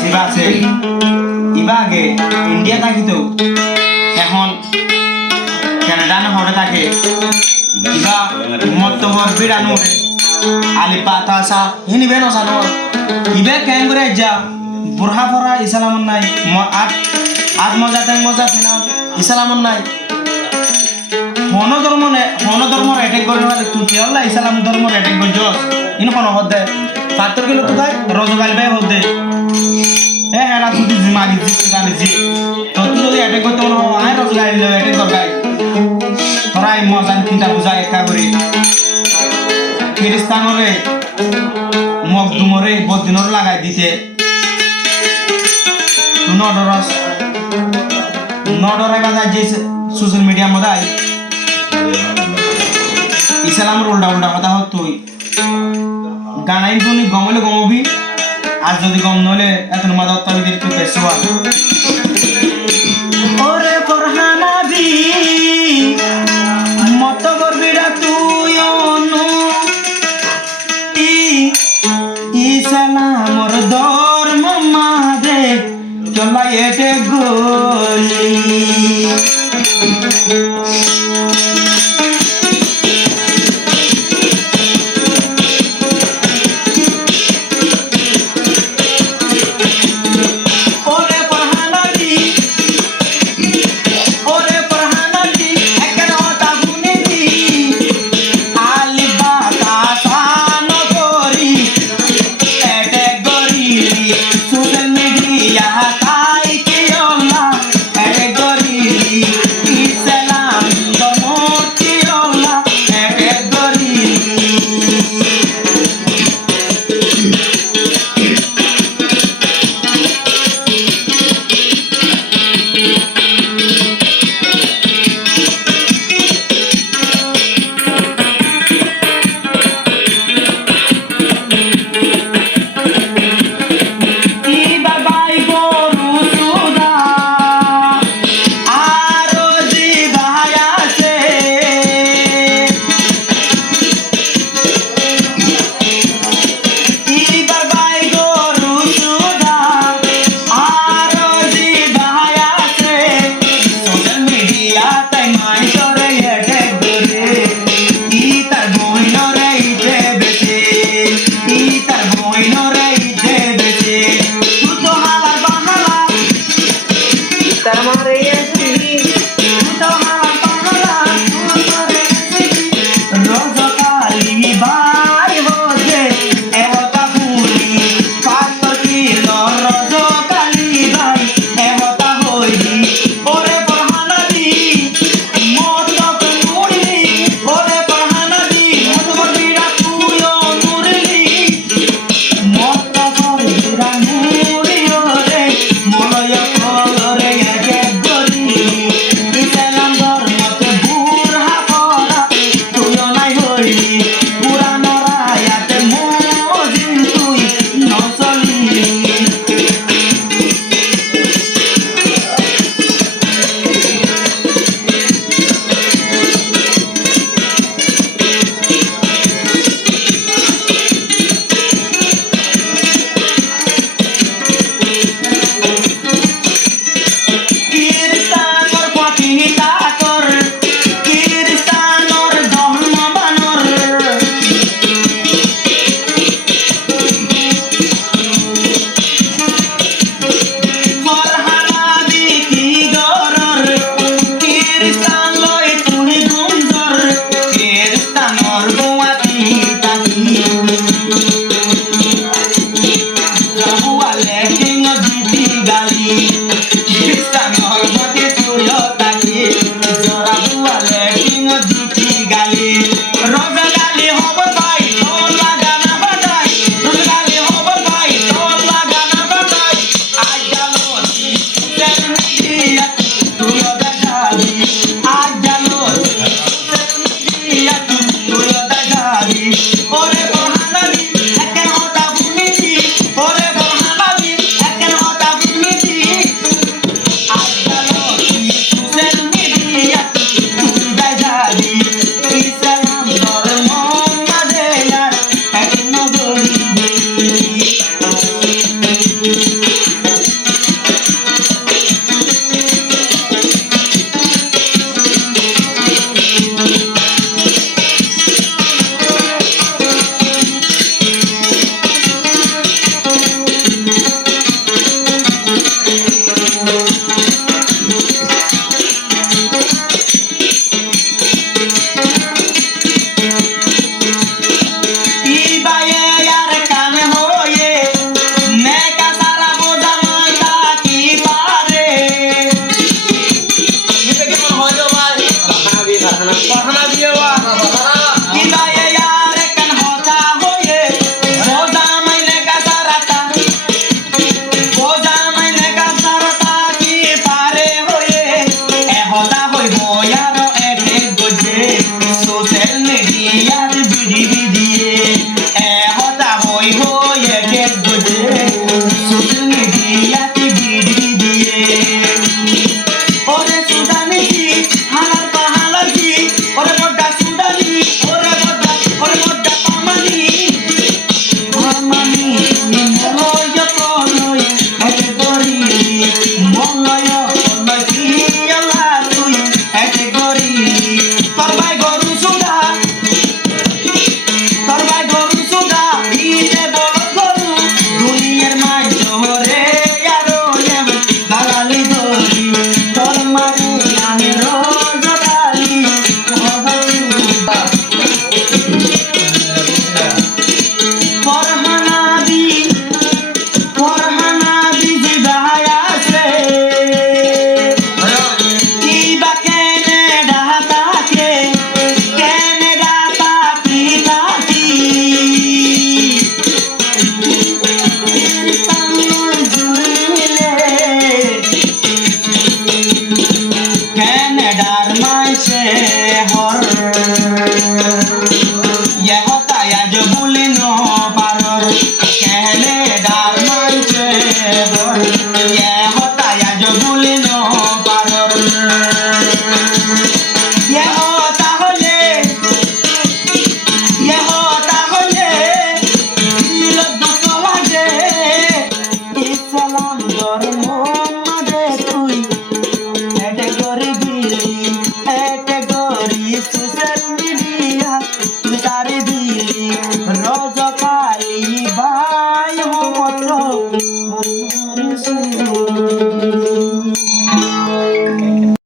জিবা আছে ইবা আগে ইন্ডিয়া থাকিত এখন কানাডা না হরে থাকে ইবা মতবর বিরানো আলি পাতা সা হিনি বেনো সানো ইবে কেন করে যা বুরহা ফরা ইসলামন নাই আজ মজা তাই মজা ফিনা ইসলামন নাই হন ধর্ম অ্যাটাক করে তুই কি হল ইসলাম ধর্ম অ্যাটাক করছ ইন কোন হদে পাত্র গেল তো তাই রজবাইল ভাই হদে হ্যাঁ তুই জিমাগি জানি জি তো তুই যদি অ্যাটাক করতে হলো আয় রজবাইল অ্যাটাক কর গাই তোরা এই মজান চিন্তা বুঝা একা করে খ্রিস্টানরে মকদুমরে বদিনর লাগাই দিছে নডরাই বাজা যে সোশ্যাল মিডিয়া মদাই ইসলামের উল্টা উল্টা কথা হত তুই গানাইন তুই গমলে গমবি আর যদি গম নলে এত মাদা উত্তাবি দিতে তুই পেছুয়া ওরে ফরহানাবি মত করবিরা তুই অনু ইসলামর ধর্ম মাদে চলাই এটে গলি ওরে পরহানালি একের মিডিয়ার বিডি দিয়ে এ হতা হই হই একে বুঝে সোশ্যাল মিডিয়াতে বিডি দিয়ে ওরে সুদানি হালার পাহালাজি ওরে বড়া সুদানি ওরে বড়া পামানি পামানি মলয় কলয় একে করি মলয় কলয় আল্লাহ তুই একে করি তোর ভাই গরু সুদা ইতে বড় গরু দুনিয়ার মাই শহরে আরো দালালি ধরি তোর মারি আমি রোজ গালি ফরহানাবি জিবাই আছে কিবা কেনেডা তাকে কেনেডা তাকি তাকি কেনেডার মাইছে হর ইহতাই আজ বলি ন পারর কেনেডার মাইছে হর ইহতাই আজ বলি ন পারর ইহতা হলে দুঃখ লাগে ইসলাম ধর্ম মাঝে তুই এটে করে দিলি এটে